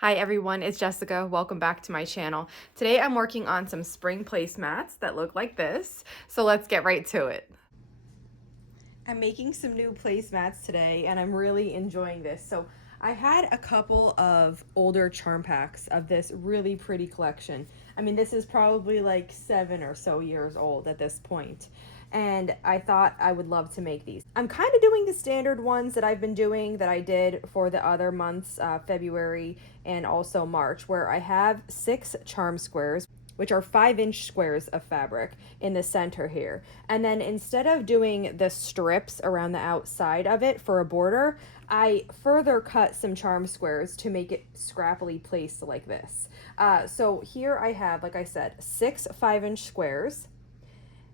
Hi everyone, it's Jessica. Welcome back to my channel. Today I'm working on some spring placemats that look like this. So let's get right to it. I'm making some new placemats today and I'm really enjoying this. So I had a couple of older charm packs of this really pretty collection. I mean, this is probably like 7 or so years old at this point. And I thought I would love to make these. I'm kind of doing the standard ones that I've been doing that I did for the other months, February and also March, where I have 6 charm squares, which are 5-inch squares of fabric in the center here. And then instead of doing the strips around the outside of it for a border, I further cut some charm squares to make it scrappily placed like this. So here I have, like I said, 6 5-inch squares.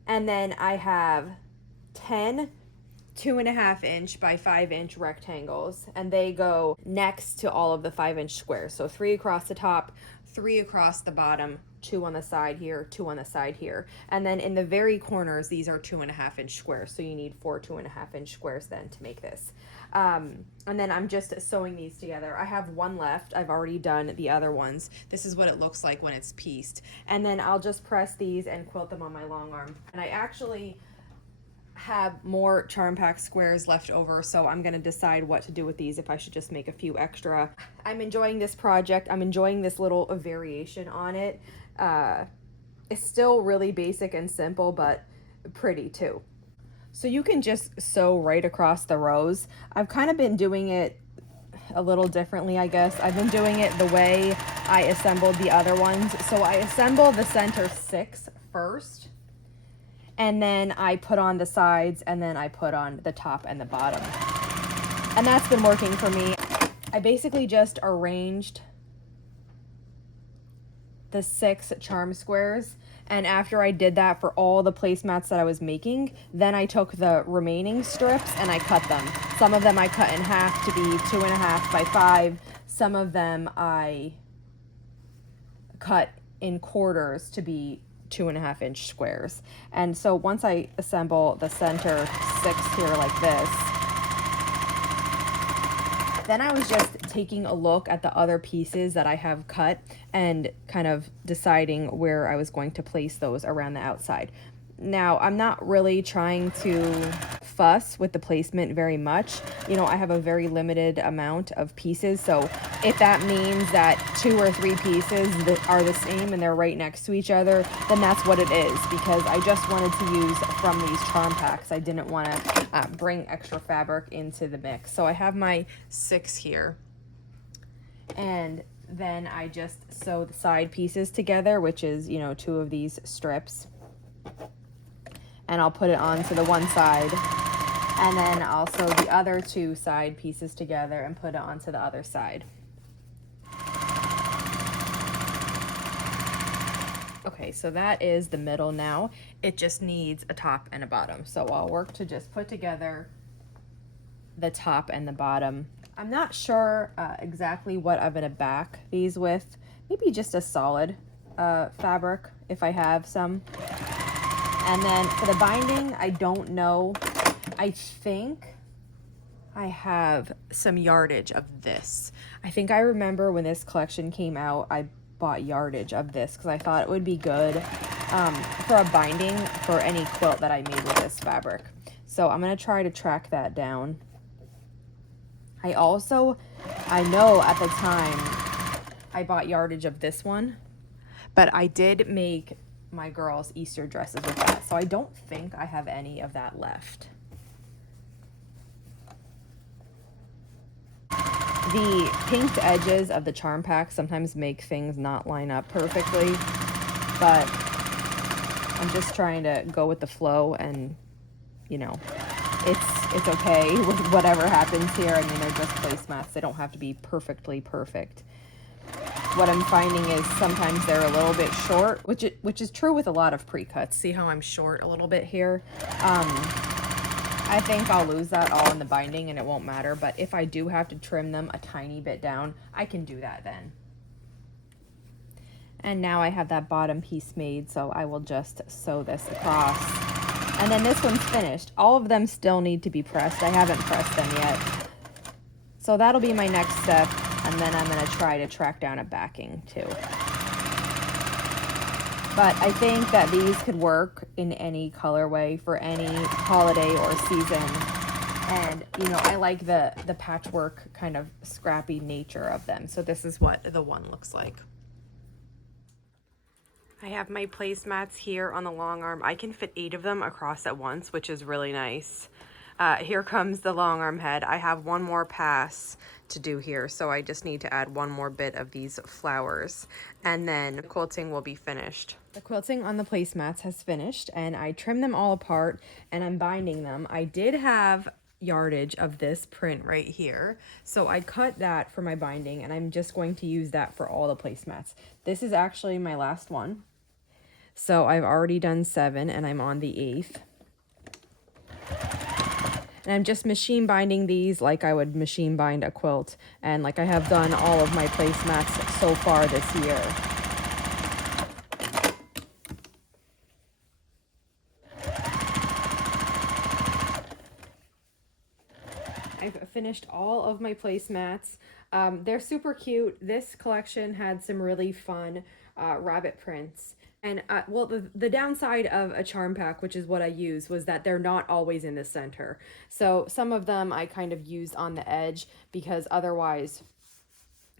And then I have 10 2.5-inch by 5-inch rectangles, and they go next to all of the 5-inch squares. So 3 across the top, 3 across the bottom, 2 on the side here, 2 on the side here. And then in the very corners, these are 2.5-inch squares. So you need 4 2.5-inch squares then to make this. And then I'm just sewing these together. I have one left. I've already done the other ones. This is what it looks like when it's pieced. And then I'll just press these and quilt them on my long arm. And I actually have more charm pack squares left over, so I'm gonna decide what to do with these, if I should just make a few extra. I'm enjoying this project. I'm enjoying this little variation on it. It's still really basic and simple, but pretty too. So you can just sew right across the rows. I've kind of been doing it a little differently, I guess. I've been doing it the way I assembled the other ones. So I assemble the center 6 first, and then I put on the sides, and then I put on the top and the bottom. And that's been working for me. I basically just arranged the 6 charm squares, and after I did that for all the placemats that I was making, then I took the remaining strips and I cut them. Some of them I cut in half to be 2.5 by 5. Some of them I cut in quarters to be 2.5-inch squares. And so once I assemble the center 6 here like this, then I was just taking a look at the other pieces that I have cut and kind of deciding where I was going to place those around the outside. Now, I'm not really trying to fuss with the placement very much. You know, I have a very limited amount of pieces, so if that means that 2 or 3 pieces that are the same and they're right next to each other, then that's what it is, because I just wanted to use from these charm packs. I didn't want to bring extra fabric into the mix. So I have my 6 here, and then I just sew the side pieces together, which is, you know, 2 of these strips. And I'll put it onto the one side, and then I'll sew the other 2 side pieces together and put it onto the other side. Okay, so that is the middle now. It just needs a top and a bottom. So I'll work to just put together the top and the bottom. I'm not sure exactly what I'm gonna back these with. Maybe just a solid fabric if I have some. And then for the binding, I don't know. I think I have some yardage of this. I think I remember when this collection came out, I bought yardage of this because I thought it would be good for a binding for any quilt that I made with this fabric. So I'm gonna try to track that down. I know at the time I bought yardage of this one, but I did make my girls' Easter dresses with that, so I don't think I have any of that left. The pinked edges of the charm pack sometimes make things not line up perfectly, but I'm just trying to go with the flow, and you know, it's okay with whatever happens here. I mean, they're just placemats. They don't have to be perfectly perfect. What I'm finding is sometimes they're a little bit short, which is true with a lot of pre-cuts. See how I'm short a little bit here? I think I'll lose that all in the binding and it won't matter, but if I do have to trim them a tiny bit down, I can do that then. And now I have that bottom piece made, so I will just sew this across. And then this one's finished. All of them still need to be pressed. I haven't pressed them yet. So that'll be my next step. And then I'm going to try to track down a backing too. But I think that these could work in any colorway for any holiday or season. And, you know, I like the patchwork kind of scrappy nature of them. So this is what the one looks like. I have my placemats here on the long arm. I can fit 8 of them across at once, which is really nice. Here comes the long arm head. I have one more pass to do here, so I just need to add one more bit of these flowers, and then the quilting will be finished. The quilting on the placemats has finished, and I trimmed them all apart, and I'm binding them. I did have yardage of this print right here, so I cut that for my binding, and I'm just going to use that for all the placemats. This is actually my last one. So I've already done 7 and I'm on the 8th. And I'm just machine binding these like I would machine bind a quilt, and like I have done all of my placemats so far this year. I've finished all of my placemats. They're super cute. This collection had some really fun rabbit prints. And well, the downside of a charm pack, which is what I use, was that they're not always in the center. So some of them I kind of used on the edge because otherwise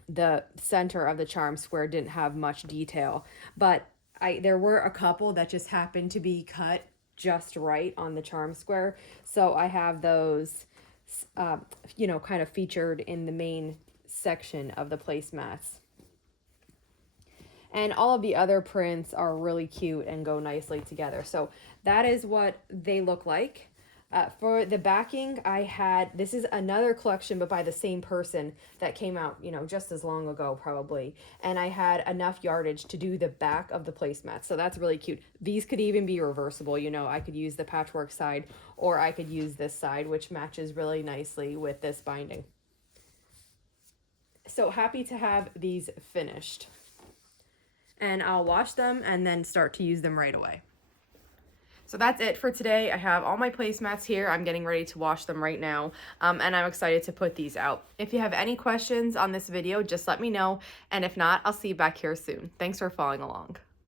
the center of the charm square didn't have much detail. But there were a couple that just happened to be cut just right on the charm square. So I have those, you know, kind of featured in the main section of the placemats. And all of the other prints are really cute and go nicely together. So that is what they look like. For the backing, I had, this is another collection, but by the same person that came out, you know, just as long ago probably. And I had enough yardage to do the back of the placemat. So that's really cute. These could even be reversible. You know, I could use the patchwork side, or I could use this side, which matches really nicely with this binding. So happy to have these finished. And I'll wash them and then start to use them right away. So that's it for today. I have all my placemats here. I'm getting ready to wash them right now, and I'm excited to put these out. If you have any questions on this video, just let me know, and if not, I'll see you back here soon. Thanks for following along.